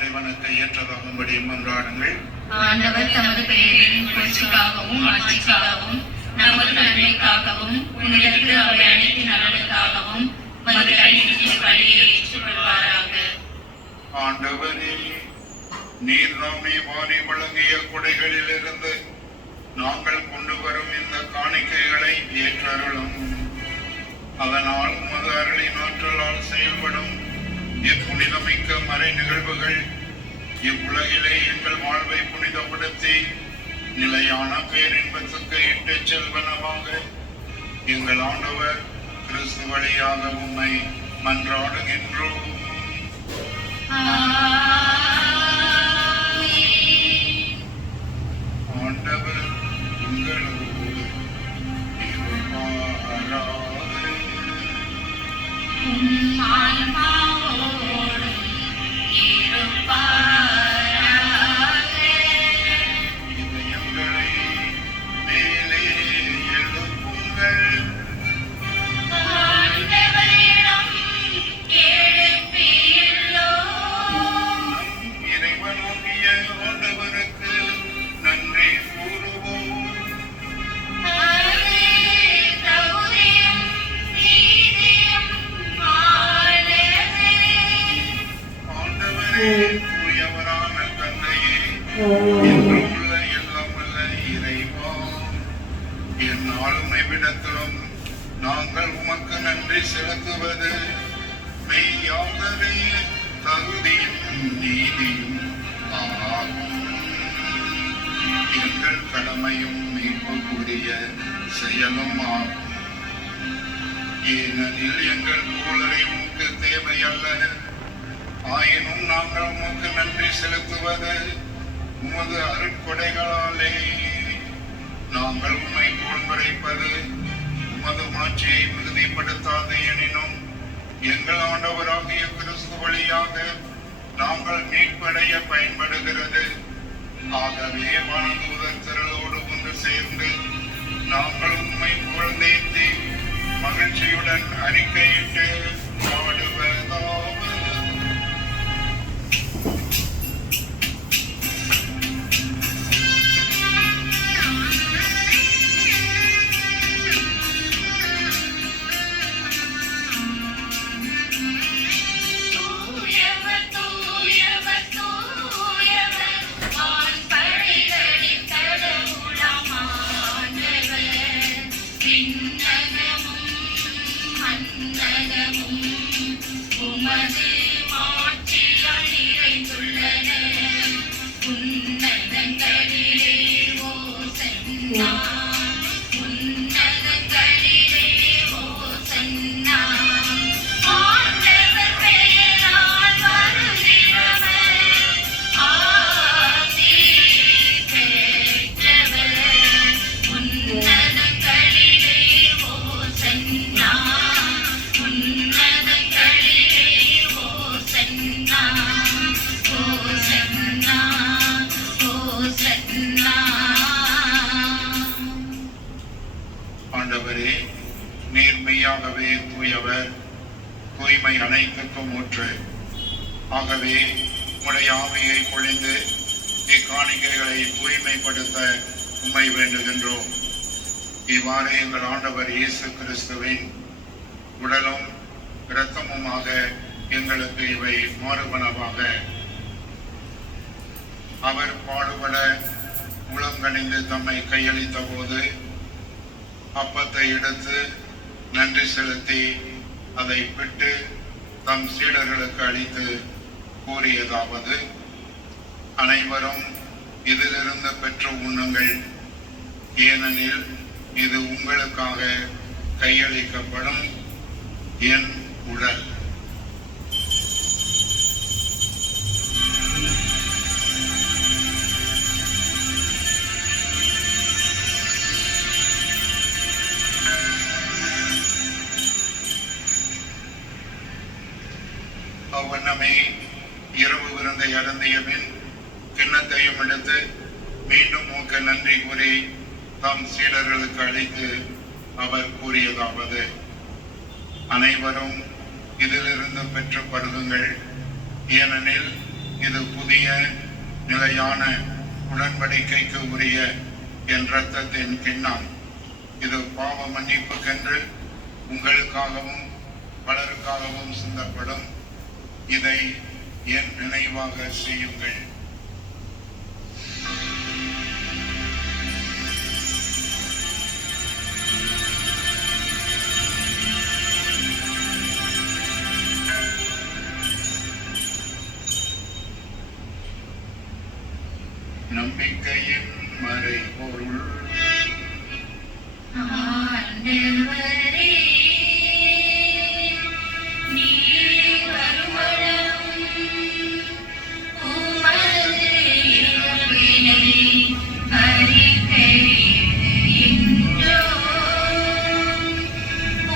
இறைவனுக்கு ஏற்றதாகும்படி மன்றாடுங்கள். ஆண்டவர் தமது பெயரின் புகழ்ச்சிக்காகவும் ஆட்சிக்காகவும் நமது நன்மைக்காகவும் உன்னிடத்தில் அவை அனைத்து நலனுக்காகவும் மது கையிலிருந்து வழியை ஏற்றுக்கொள்வாராக. ஆண்டவரே, நீர் நாமே வாரி வழங்கிய கொடைகளிலிருந்து நாங்கள் கொண்டு வரும் இந்த காணிக்கைகளை ஏற்றருளும். அதனால் உமது அருளின் ஆற்றலால் செயல்படும் இப்புனிதமிக்க மறை நிகழ்வுகள் இவ்வுலகிலே எங்கள் வாழ்வை புனிதப்படுத்தி நிலையான பேரின்பத்துக்கு இட்டுச் செல்வனவாக எங்கள் ஆண்டவர் கிறிஸ்து வழியாக உம்மை மன்றாடுகின்றோம். ஆண்டவர் உங்களோடு இருப்பாராக. இதயங்களை மேலே எழுப்புங்கள். இறைவனாகிய ஆண்டவருக்கு நன்றி கூறுவோம். ஆண்டவரே, தூயவரான தந்தையே, என்றுமுள்ள எல்லாமுள்ள இறைவா, எந்நாளும் எவ்விடத்திலும் நாங்கள் உமக்கு நன்றி செலுத்துவது மெய்யாகவே தகுதியும் நீதியும் ஆகும். எங்கள் கடமையும் மீட்புக்குரிய செயலும் ஆகும். ஏனெனில் எங்கள் புகழை உமக்கு தேவையல்ல, ஆயினும் நாங்கள் உமக்கு நன்றி செலுத்துவது உமது அருட்கொடைகளாலே. நாங்கள் உம்மை புகழ்ந்துரைப்பது உமது மாட்சியை மிகுதிப்படுத்தாது எனினும் எங்கள் ஆண்டவராகிய கிறிஸ்து வழியாக நாங்கள் மீட்படைய பயன்படுகிறது. ஆகவே வானதூதர் திரளோடு ஒன்று சேர்ந்து நாங்கள் உம்மை புகழ்ந்தேத்தி மகிழ்ச்சியுடன் அறிக்கையிட்டு பாடுவதாவது. ஆண்டவரே, நீர் மெய்யாகவே தூயவர், தூய்மை அனைத்துக்கும் ஊற்று. ஆகவே உம்முடைய ஆவியை பொழிந்து இக்காணிக்கைகளை தூய்மைப்படுத்த உம்மை வேண்டுகின்றோம். இவ்வாறு எங்கள் ஆண்டவர் இயேசு கிறிஸ்துவின் உடலும் இரத்தமுமாக எங்களுக்கு இவை மாறுபனவாக. அவர் பாடுபட உளங்கணிந்து தம்மை கையளித்த போது அப்பத்தை எடுத்து நன்றி செலுத்தி அதை பிட்டு தம் சீடர்களுக்கு அளித்து கூறியதாவது: அனைவரும் இதிலிருந்து பெற்று உண்ணுங்கள், ஏனெனில் இது உங்களுக்காக கையளிக்கப்படும் என் உடல். அவ்வண்ணமே இரவு விருந்தை அருந்திய பின் கிண்ணத்தையும் எடுத்து மீண்டும் உமக்கு நன்றி கூறி தம் சீடர்களுக்கு அளித்து அவர் கூறியதாவது: அனைவரும் இதிலிருந்து பெற்று பருகுங்கள், ஏனெனில் இது புதிய நிலையான உடன்படிக்கைக்கு உரிய என் இரத்தத்தின் கிண்ணம். இது பாவ மன்னிப்புக்கென்று உங்களுக்காகவும் பலருக்காகவும் சிந்தப்படும். இதை என் நினைவாக செய்யுங்கள். நம்பிக்கையின் மறைபொருள். ஆண்டவரே, நீர் வருமளவும் உமது இறப்பினை அறிக்கையிடுகின்றோம்.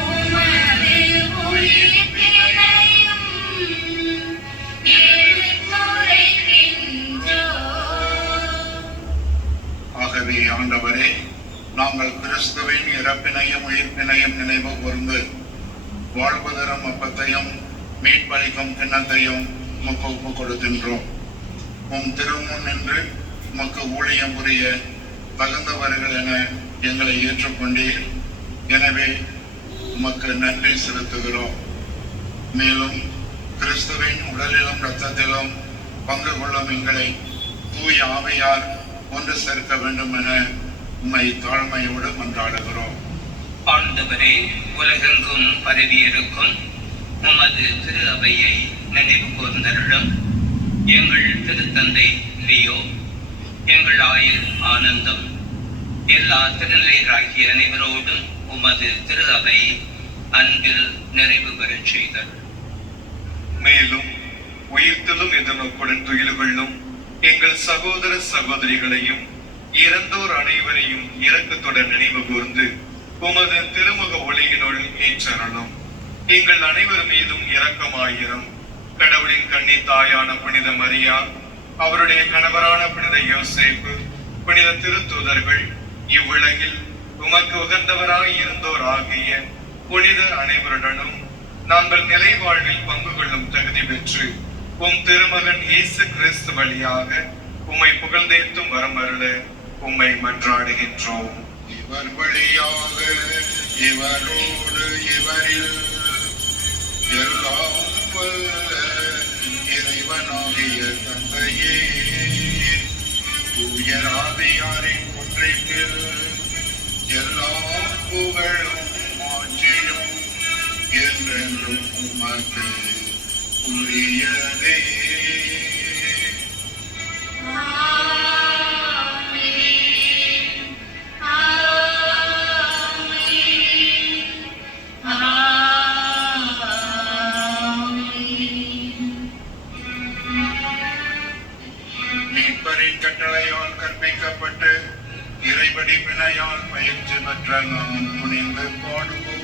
உமது உயிர்ப்பினையும் எடுத்துரைக்கின்றோம். ஆகவே ஆண்டவரே, நாங்கள் கிறிஸ்துவின் இறப்பினையும் உயிர்ப்பினையும் நினைவு கூர்ந்து வாழ்வு தரும் அப்பத்தையும் மீட்பளிக்கும் கிண்ணத்தையும் உமக்கு ஒப்புக் கொடுக்கின்றோம். உம் திருமுன் நின்று உமக்கு ஊழியம் புரிய தகுந்தவர்கள் என எங்களை ஏற்றுக்கொண்டீர். எனவே உமக்கு நன்றி செலுத்துகிறோம். மேலும் கிறிஸ்துவின் உடலிலும் இரத்தத்திலும் பங்கு கொள்ளும் எங்களை தூய ஆவியார் ஒன்று சேர்க்க வேண்டும் என உம்மை தாழ்மையோடு மன்றாடுகிறோம். ஆண்டவரே, உலகெங்கும் பரவியிருக்கும் உமது திரு அவையை நினைவு கூர்ந்தருளும். எங்கள் திருத்தந்தை லியோ, எங்கள் ஆயுள் ஆனந்தம், எல்லா திருநிலையராகிய அனைவரோடும் உமது திரு அவை அன்பில் நிறைவு பெறச் செய்தல். மேலும் உயிர்த்தலும் எதிர்நோக்குடன் துயில் கொள்ளும் எங்கள் சகோதர சகோதரிகளையும் இறந்தோர் அனைவரையும் இரக்கத்துடன் நினைவு கூர்ந்து உமது திருமுக ஒளியினுள் ஏற்றருளும். எங்கள் அனைவர் மீதும் இரக்கமாயிரும். கடவுளின் கன்னி தாயான புனித மரியா, அவருடைய கணவரான புனித யோசேப்பு, புனித திருத்தூதர்கள், இவ்வுலகில் உமக்கு உகந்தவராய் இருந்தோர் ஆகிய புனித அனைவருடனும் நாங்கள் நிலை வாழ்வில் பங்கு கொள்ளும் தகுதி பெற்று உம் திருமகன் இயேசு கிறிஸ்து வழியாக உம்மை புகழ்ந்தேத்தும் வரம் அருள உம்மை மன்றாடுகின்றோம். இவர் வழியாக இவரோடு இவரில் எல்லாம் வல்ல இறைவனாகிய தந்தையே, தூய ஆவியாரின் ஒன்றிப்பில் எல்லா புகழும் மாட்சியும் என்றென்றும் உமக்கு உரியதே. மீட்பரின் கட்டளையால் கற்பிக்கப்பட்டு இறைபடி பிணையால் பயிற்சி பெற்ற நாம் துணிந்து பாடுவோம்.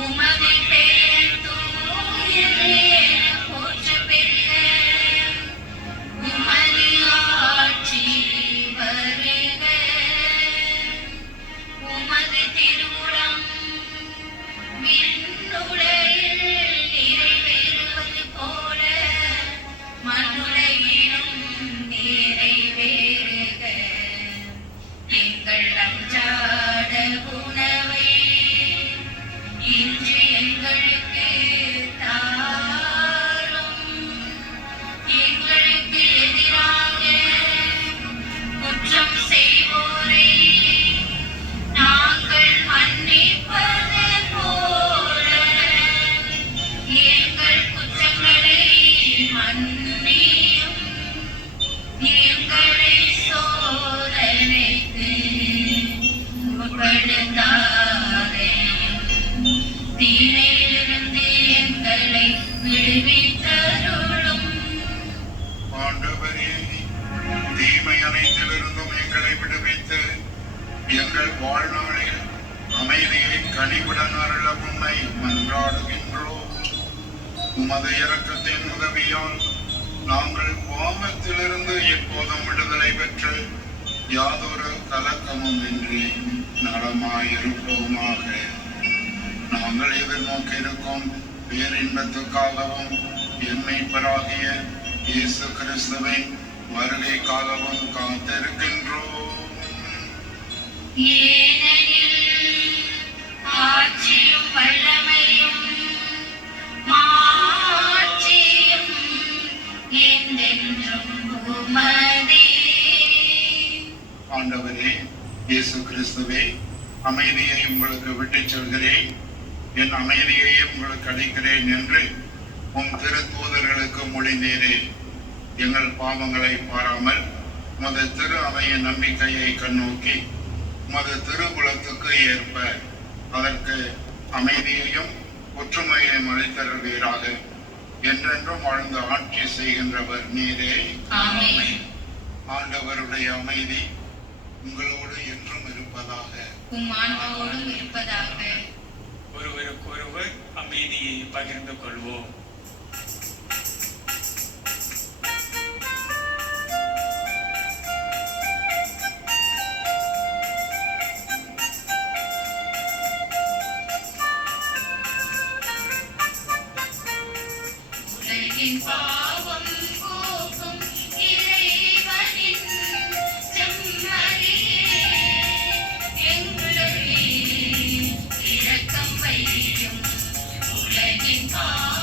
உமது பெயர் தூயது என போற்றப் பெறுக. உமது ஆட்சி வருக. உமது திருவுளம் விண்ணுலகில் நிறைவேறுவது போல மண்ணுலகிலும் நிறைவேறுக. எங்கள் அன்றாட உணவை இன்று எங்களுக்கு தாரும். எங்களுக்கு எதிராக குற்றம் செய்வோரை நாங்கள் மன்னிப்பது போல எங்கள் குற்றங்களை மன்னியும். எங்களை சோதனைக்கு உட்படுத்தாதேயும், தீமையிலிருந்து எங்களை விடுவித்தருளும். ஆண்டவரே, தீமை அனைத்திலிருந்தும் எங்களை விடுவித்து எங்கள் வாழ்நாளில் அமைதியை கனிவுடன் அருள உம்மை மன்றாடுகின்றோம். உமது இரக்கத்தின் உதவியால் நாங்கள் பாவத்திலிருந்து எப்போதும் விடுதலை பெற்று யாதொரு கலக்கமும் இன்றி நலமாயிருப்போமாக. நாங்கள் எதிர்நோக்கி இருக்கும் பேரின்பத்துக்காகவும் எம்மைப்பராகிய இயேசு கிறிஸ்துவின் வருகைக்காகவும் காத்திருக்கின்றோம். ஏனெனில் ஆட்சியும் வல்லமையும் மாட்சியும் என்றென்றும் உமதே. ஆண்டவரே இயேசு கிறிஸ்துவே, அமைதியை உங்களுக்கு விட்டுச் செல்கிறேன், என் அமைதியை உங்களுக்கு அளிக்கிறேன் என்று உம் திருத்தூதர்களுக்கு மொழிந்தீரே. எங்கள் பாவங்களை பாராமல் உமது திரு அவையின் நம்பிக்கையை கண்ணோக்கி உமது திருக்குலத்துக்கு ஏற்ப அதற்கு அமைதியையும் ஒற்றுமையையும் அளித்தருவீராக. என்றென்றும் வாழ்ந்து ஆட்சி செய்கின்றவர் நீரே. ஆமென். ஆண்டவருடைய அமைதி உங்களோடு என்றும் இருப்பதாக. உம் ஆன்மாவோடும் இருப்பதாக. ஒருவருக்கொருவர் அமைதியை பகிர்ந்து கொள்வோம். உலகின் பாவம் போக்கும் இறைவனின் செம்மறியே, எங்களை இரக்கம் வையும். உலகின் பாவம்